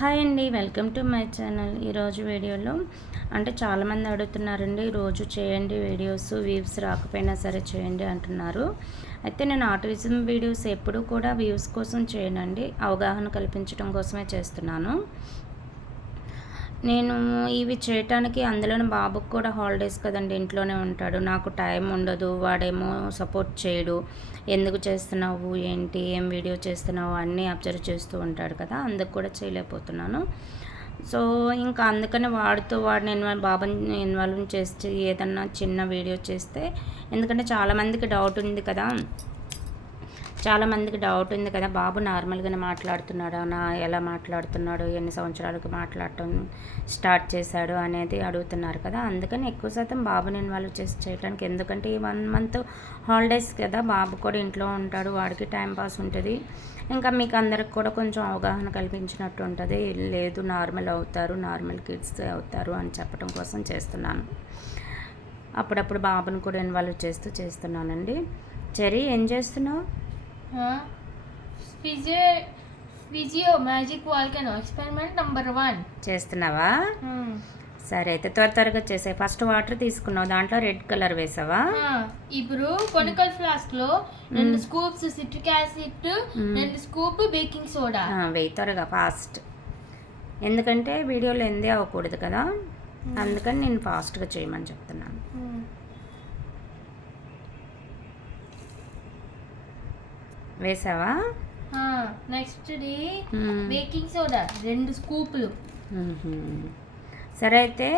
Hi అండి, welcome to my channel. ఈరోజు వీడియోలో అంటే చాలామంది అడుగుతున్నారండి, రోజు చేయండి వీడియోస్, వ్యూస్ రాకపోయినా సరే చేయండి అంటున్నారు. అయితే నేను ఆర్టిజం వీడియోస్ ఎప్పుడూ కూడా వ్యూస్ కోసం చేయనండి, అవగాహన కల్పించడం కోసమే చేస్తున్నాను. నేను ఇవి చేయటానికి అందులోని బాబుకు కూడా హాలిడేస్ కదండి, ఇంట్లోనే ఉంటాడు, నాకు టైం ఉండదు, వాడేమో సపోర్ట్ చేయడు. ఎందుకు చేస్తున్నావు, ఏంటి, ఏం వీడియో చేస్తున్నావు అన్నీ అబ్జర్వ్ చేస్తూ ఉంటాడు కదా, అందుకు కూడా చేయలేకపోతున్నాను. సో ఇంకా అందుకని వాడిని బాబుని ఇన్వాల్వ్ చేసి ఏదన్నా చిన్న వీడియో చేస్తే, ఎందుకంటే చాలామందికి డౌట్ ఉంది కదా, బాబు నార్మల్గానే మాట్లాడుతున్నాడా, ఎలా మాట్లాడుతున్నాడు, ఎన్ని సంవత్సరాలకు మాట్లాడటం స్టార్ట్ చేశాడు అనేది అడుగుతున్నారు కదా. అందుకని ఎక్కువ శాతం బాబుని ఇన్వాల్వ్ చేసి చేయడానికి, ఎందుకంటే ఈ 1 month హాలిడేస్ కదా, బాబు కూడా ఇంట్లో ఉంటాడు, వాడికి టైం పాస్ ఉంటుంది. ఇంకా మీకు అందరికి కూడా కొంచెం అవగాహన కల్పించినట్టు ఉంటుంది. లేదు నార్మల్ కిడ్స్ అవుతారు అని చెప్పడం కోసం చేస్తున్నాను. అప్పుడప్పుడు బాబుని కూడా ఇన్వాల్వ్ చేస్తున్నానండి. చెరీ, ఏం చేస్తున్నావు? Physio magic volcano experiment number 1 చేస్తున్నావా? సరే అయితే త్వరగా చేసే. ఫస్ట్ వాటర్ తీసుకున్నావు, దాంట్లో రెడ్ కలర్ వేసావా? ఇప్పుడు కొనికల్ ఫ్లాస్క్ లో 2 scoops citric acid, 2 scoop baking soda వేయి, త్వరగా ఫాస్ట్. ఎందుకంటే వీడియోలో ఎందే అవ్వకూడదు కదా, అందుకని నేను ఫాస్ట్గా చేయమని చెప్తున్నాను. వేసావా? Next baking soda 2 స్కూపులు. సరే అయితే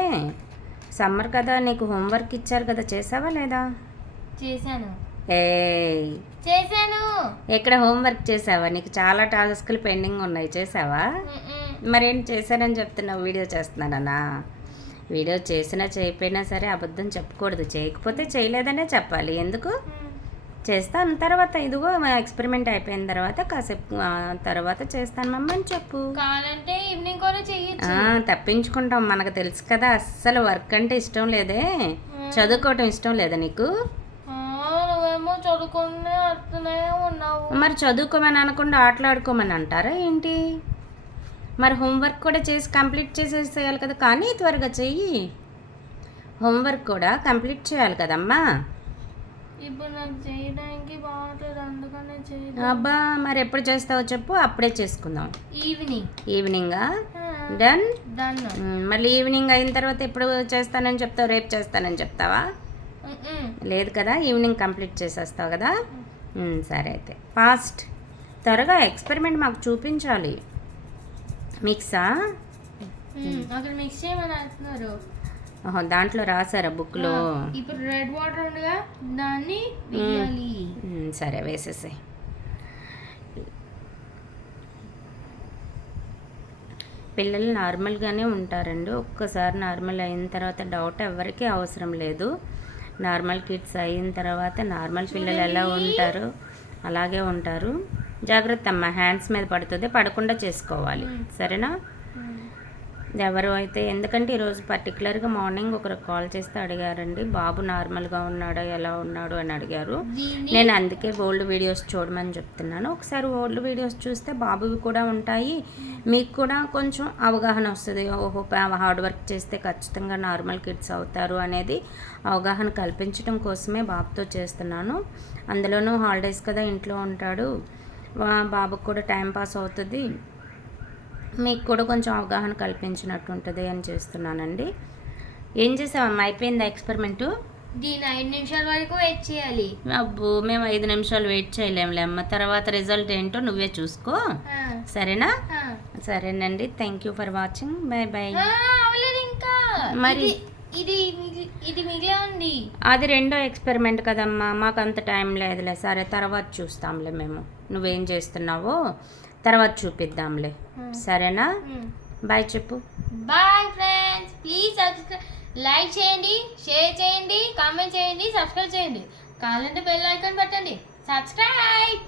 సమ్మర్ కదా, నీకు హోంవర్క్ ఇచ్చారు కదా, చేసావా లేదా? చేశాను. ఎక్కడ హోంవర్క్ చేసావా? నీకు చాలా టాస్క్లు పెండింగ్ ఉన్నాయి, చేసావా? మరేం చేశానని చెప్తున్నావు? వీడియో చేస్తున్నానన్నా? వీడియో చేసినా చేయకపోయినా సరే అబద్ధం చెప్పకూడదు, చేయకపోతే చేయలేదనే చెప్పాలి. ఎందుకు? చేస్తాను, తర్వాత ఇదిగో ఎక్స్పెరిమెంట్ అయిపోయిన తర్వాత కాసేపు తర్వాత చేస్తాను మమ్మీ అని చెప్పు. కావాలంటే ఈవినింగ్ కూడా చేయొచ్చు. తప్పించుకుంటాం, మనకు తెలుసు కదా, అస్సలు వర్క్ అంటే ఇష్టం లేదే. చదువుకోవటం ఇష్టం లేదా నీకు? నువ్వేమో చదువుకునే అర్థమే ఉన్నావు. మరి చదువుకోమని అనకుండా ఆటలాడుకోమని అంటారా ఏంటి? మరి హోంవర్క్ కూడా చేసి కంప్లీట్ చేసేసేయాలి కదా, కానీ త్వరగా చెయ్యి. హోంవర్క్ కూడా కంప్లీట్ చేయాలి కదమ్మా. ఇప్పుడు నాకు చేయడానికి బాగుంటుంది, అందుకనే చేయదు. అబ్బా, మరి ఎప్పుడు చేస్తావో చెప్పు, అప్పుడే చేసుకుందాం. ఈవినింగా? డన్. మళ్ళీ ఈవినింగ్ అయిన తర్వాత ఎప్పుడు చేస్తానని చెప్తావు? రేపు చేస్తానని చెప్తావా? లేదు కదా, ఈవినింగ్ కంప్లీట్ చేసేస్తావు కదా. సరే అయితే ఫాస్ట్, త్వరగా ఎక్స్పెరిమెంట్ మాకు చూపించాలి. మిక్సా? అక్కడ మిక్స్ చేయమని అంటున్నారు. దాంట్లో రాసారా బుక్లో? ఇప్పుడు రెడ్ వాటర్ ఉండగా దాన్ని వేయాలి. సరే వేసేసాయి. పిల్లలు నార్మల్గానే ఉంటారండి, ఒక్కసారి నార్మల్ అయిన తర్వాత డౌట్ ఎవరికీ అవసరం లేదు. నార్మల్ కిడ్స్ అయిన తర్వాత నార్మల్ పిల్లలు ఎలా ఉంటారో అలాగే ఉంటారు. జాగ్రత్త అమ్మ, హ్యాండ్స్ మీద పడుతుంది, పడకుండా చేసుకోవాలి, సరేనా? ఎవరు అయితే, ఎందుకంటే ఈరోజు పర్టికులర్గా మార్నింగ్ ఒకరు కాల్ చేస్తే అడిగారండి, బాబు నార్మల్గా ఉన్నాడా, ఎలా ఉన్నాడు అని అడిగారు. నేను అందుకే ఓల్డ్ వీడియోస్ చూడమని చెప్తున్నాను. ఒకసారి ఓల్డ్ వీడియోస్ చూస్తే బాబువి కూడా ఉంటాయి, మీకు కూడా కొంచెం అవగాహన వస్తుంది. ఓహో, హార్డ్ వర్క్ చేస్తే ఖచ్చితంగా నార్మల్ కిడ్స్ అవుతారు అనేది అవగాహన కల్పించడం కోసమే బాబుతో చేస్తున్నాను. అందులోనూ హాలిడేస్ కదా, ఇంట్లో ఉంటాడు, బాబుకు కూడా టైం పాస్ అవుతుంది, మీకు కూడా కొంచెం అవగాహన కల్పించినట్టు ఉంటుంది అని చేస్తున్నానండి. ఏం చేసావమ్మా, అయిపోయిందా ఎక్స్పెరిమెంటు? దీని 5 నిమిషాల వరకు వెయిట్ చేయాలి. అబ్బో, మేము 5 నిమిషాలు వెయిట్ చేయలేములే అమ్మ, తర్వాత రిజల్ట్ ఏంటో నువ్వే చూసుకో, సరేనా? సరేనండి, thank you for watching, by by. ఇంకా మరి ఇది మిగిలే ఉంది, అది రెండో ఎక్స్పెరిమెంట్ కదమ్మా, మాకు అంత టైం లేదులే. సరే తర్వాత చూస్తాంలే, మేము నువ్వేం చేస్తున్నావో తర్వాత చూపిద్దాంలే, సరేనా? బాయ్ చెప్పు. Bye friends, please subscribe, like చేయండి, షేర్ చేయండి, కామెంట్ చేయండి, సబ్స్క్రైబ్ చేయండి, కావాలంటే బెల్ ఐకాన్ పెట్టండి. సబ్స్క్రైబ్.